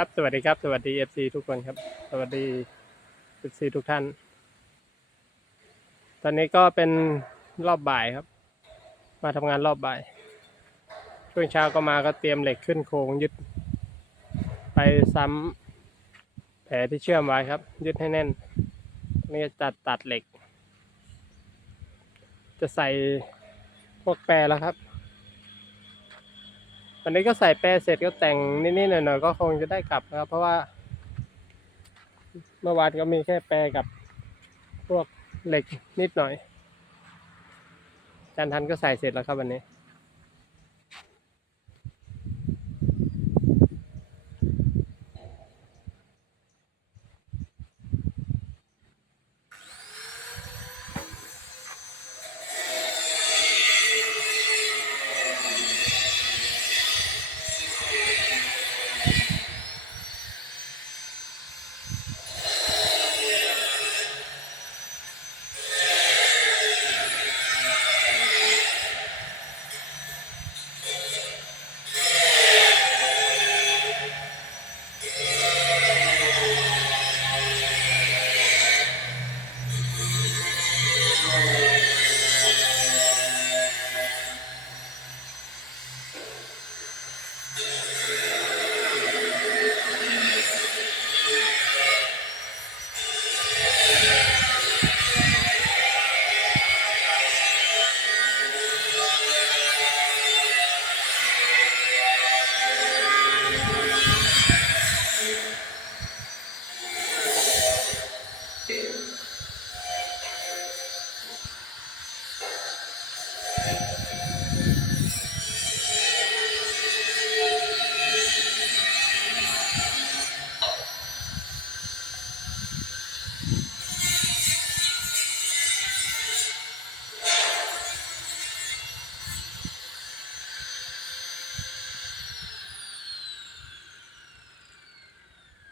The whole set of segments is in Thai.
ครับสวัสดีครับสวัสดีเอฟซีทุกคนครับ สวัสดีเอฟซีทุกท่าน ตอนนี้ก็เป็นรอบบ่ายครับ มาทำงานรอบบ่าย ช่วงเช้าก็มาก็เตรียมเหล็กขึ้นโครงยึด ไปซ้ำแผลที่เชื่อมไว้ครับ ยึดให้แน่นนี่จะตัดตัดเหล็ก จะใส่พวกแปรแล้วครับ วันนี้ก็ใส่แปรเสร็จก็แต่งนิดๆหน่อยๆก็คงจะได้กลับนะครับ เพราะว่า เมื่อวานก็มีแค่แปรกับพวกเหล็กนิดหน่อยจานทันก็ใส่เสร็จแล้วครับวันนี้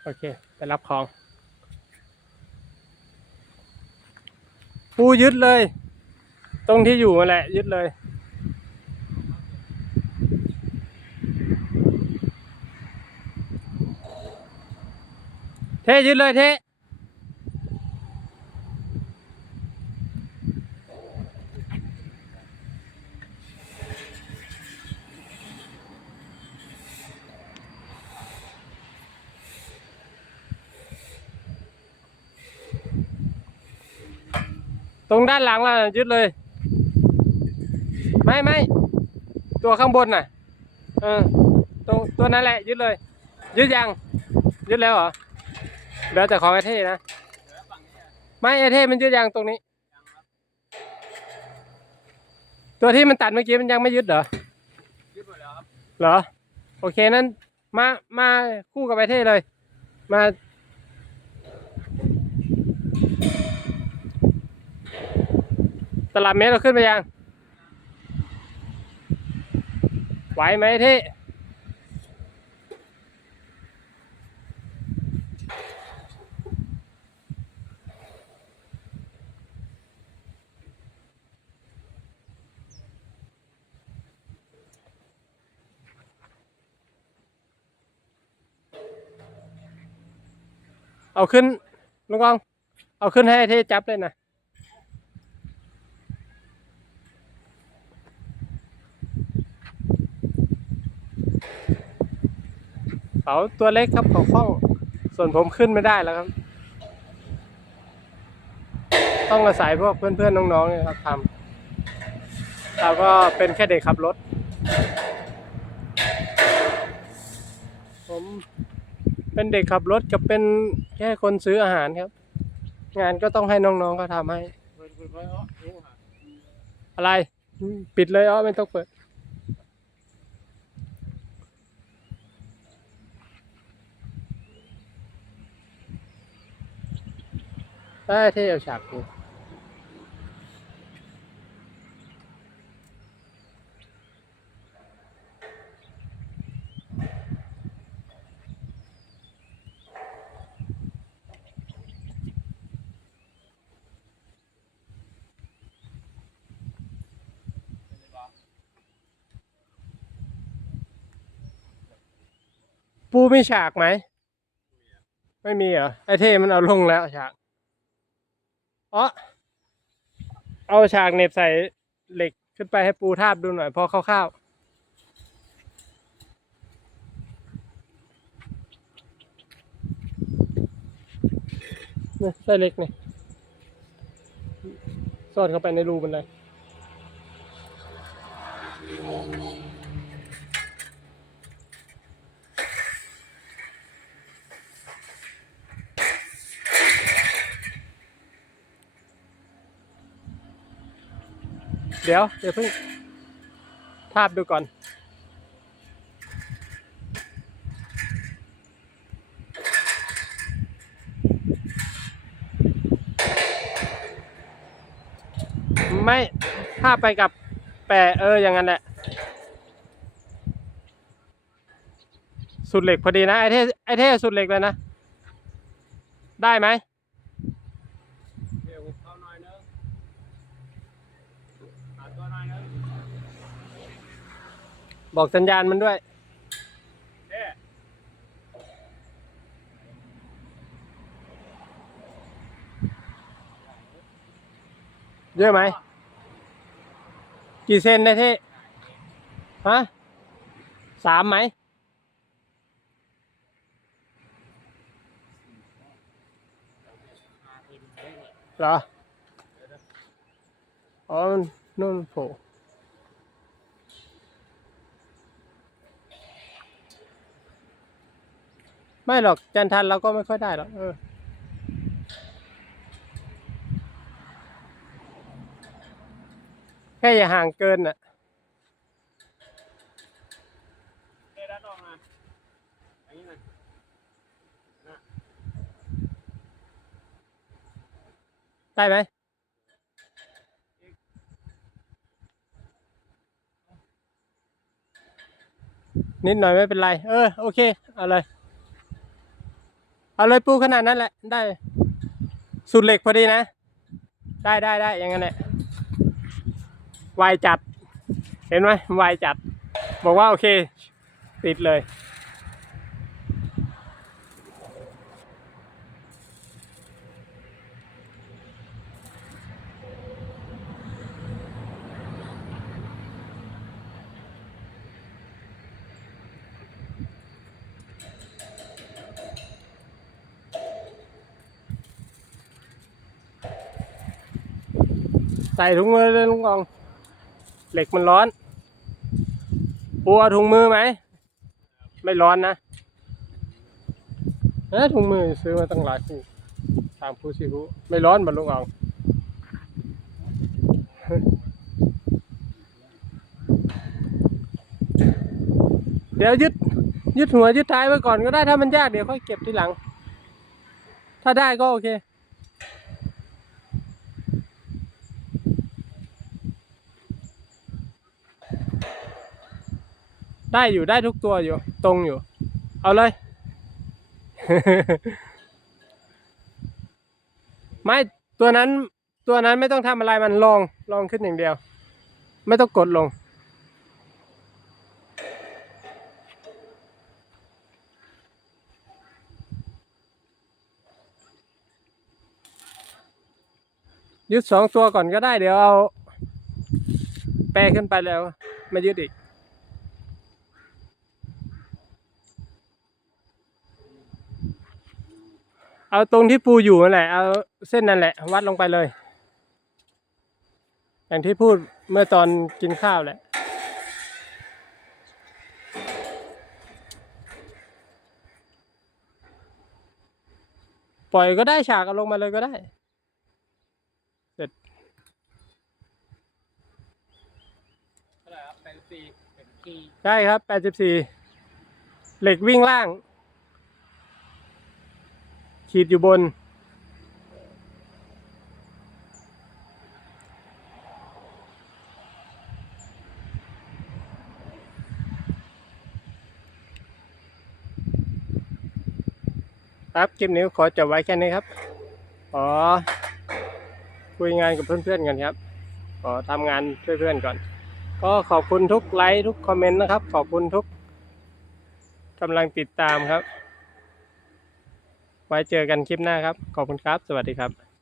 โอเค ไปรับของ ปูยึดเลย ตรงที่อยู่มาแหละ ยึดเลย เทยึดเลยเท ตรงด้านหลังล่ะยึดเลย ไม่ไม่ตัวข้างบนน่ะ เออตรงตัวนั้นแหละ ยึดเลย ยึดยัง ยึดแล้วเหรอเดี๋ยวแต่ของไอเท่นะไม่ไอเท่มันยึดยังตรงนี้ ตัวที่มันตัดเมื่อกี้มันยังไม่ยึดเหรอยึดหมดแล้วครับเหรอ โอเคนั้นมามาคู่กับไอเท่เลย มา ตลับเมตรเราขึ้นไปยัง ไหวไหมไอ้เท่เอาขึ้นลุงกอง เอาขึ้นให้ไอ้เท่จับเลยนะ เขาตัวเล็กครับเขาคล่องส่วนผมขึ้นไม่ได้แล้วครับ ต้องอาศัยพวกเพื่อนๆน้องๆเนี่ยครับทำเราก็เป็นแค่เด็กขับรถ ผมเป็นเด็กขับรถกับเป็นแค่คนซื้ออาหารครับ งานก็ต้องให้น้องๆเขาทำให้ อะไร ปิดเลยอ๋อไม่ต้องเปิด ได้เที่ยวฉากกูปูมีฉากไหม ไม่มีเหรอ ไอเท่มันเอาลงแล้วฉาก อ๋อเอาฉากเหน็บใส่เหล็กขึ้นไปให้ปูทาบดูหน่อยพอคร่าวๆนี่ใส่เหล็กนี่ซ่อนเข้าไปในรูมันเลย ดี๋ยวเดี๋ยวเพิ่งทาบดูก่อนไม่ทาไปกับแปะเอออย่างนั้นแหละ สุดเหล็กพอดีนะ ไอเท่ไอเท่สุดเหล็กเลยนะ ได้ไหม เดี๋ยวเข้าหน่อยนึงตัดตัวหน่อยนึง บอกสัญญาณมันด้วย เยอะไหม กี่เซนนะเท่ฮะสามไหม เหรอ อ๋อนู่นโผล่ ไม่หรอกจันทันเราก็ไม่ค่อยได้หรอกเออแค่อย่าห่างเกินน่ะเอ๊ะด้านออกมาอย่างนี้นะได้ไหมนิดหน่อยไม่เป็นไร เออ โอเค เอาเลย เอาเลยปูขนาดนั้นแหละ ได้ สุดเหล็กพอดีนะ ได้ได้ได้อย่างนั้นแหละไวจัด เห็นไหมไวจัด บอกว่าโอเค ติดเลย ส่ถุงมือเลยลุงกอง เหล็กมันร้อนปูเอาถุงมือไหม ไม่ร้อนนะเออถุงมือซื้อมาตั้งหลายคู่สามคู่สี่คู่ไม่ร้อนบรรลุงอองเดี๋ยวยึดยึดหัวยึดท้ายไว้ก่อนก็ได้ถ้ามันยากเดี๋ยวค่อยเก็บทีหลัง ถ้าได้ก็โอเค ได้อยู่ได้ทุกตัวอยู่ ตรงอยู่ เอาเลย ไม่ตัวนั้นตัวนั้นไม่ต้องทำอะไรมันลองลองขึ้นอย่างเดียว ไม่ต้องกดลง ยึดสองตัวก่อนก็ได้เดี๋ยวเอา แปรขึ้นไปแล้ว ไม่ยึดอีก เอาตรงที่ปูอยู่นั่นแหละ เอาเส้นนั่นแหละ วัดลงไปเลย อย่างที่พูดเมื่อตอนกินข้าวแหละ ปล่อยก็ได้ฉากเอาลงมาเลยก็ได้เท่าไหร่ครับแปดสิบสี่แปดสิบสี่ได้ครับ84เหล็กวิ่งล่าง ขีดอยู่บน ครับคลิปนี้ขอจบไว้แค่นี้ครับขอคุยงานกับเพื่อนๆกันครับขอทำงานช่วยเพื่อนก่อน ก็ขอบคุณทุกไลค์ทุกคอมเมนต์นะครับ ขอบคุณทุกกำลังติดตามครับ ไว้เจอกันคลิปหน้าครับ ขอบคุณครับ สวัสดีครับ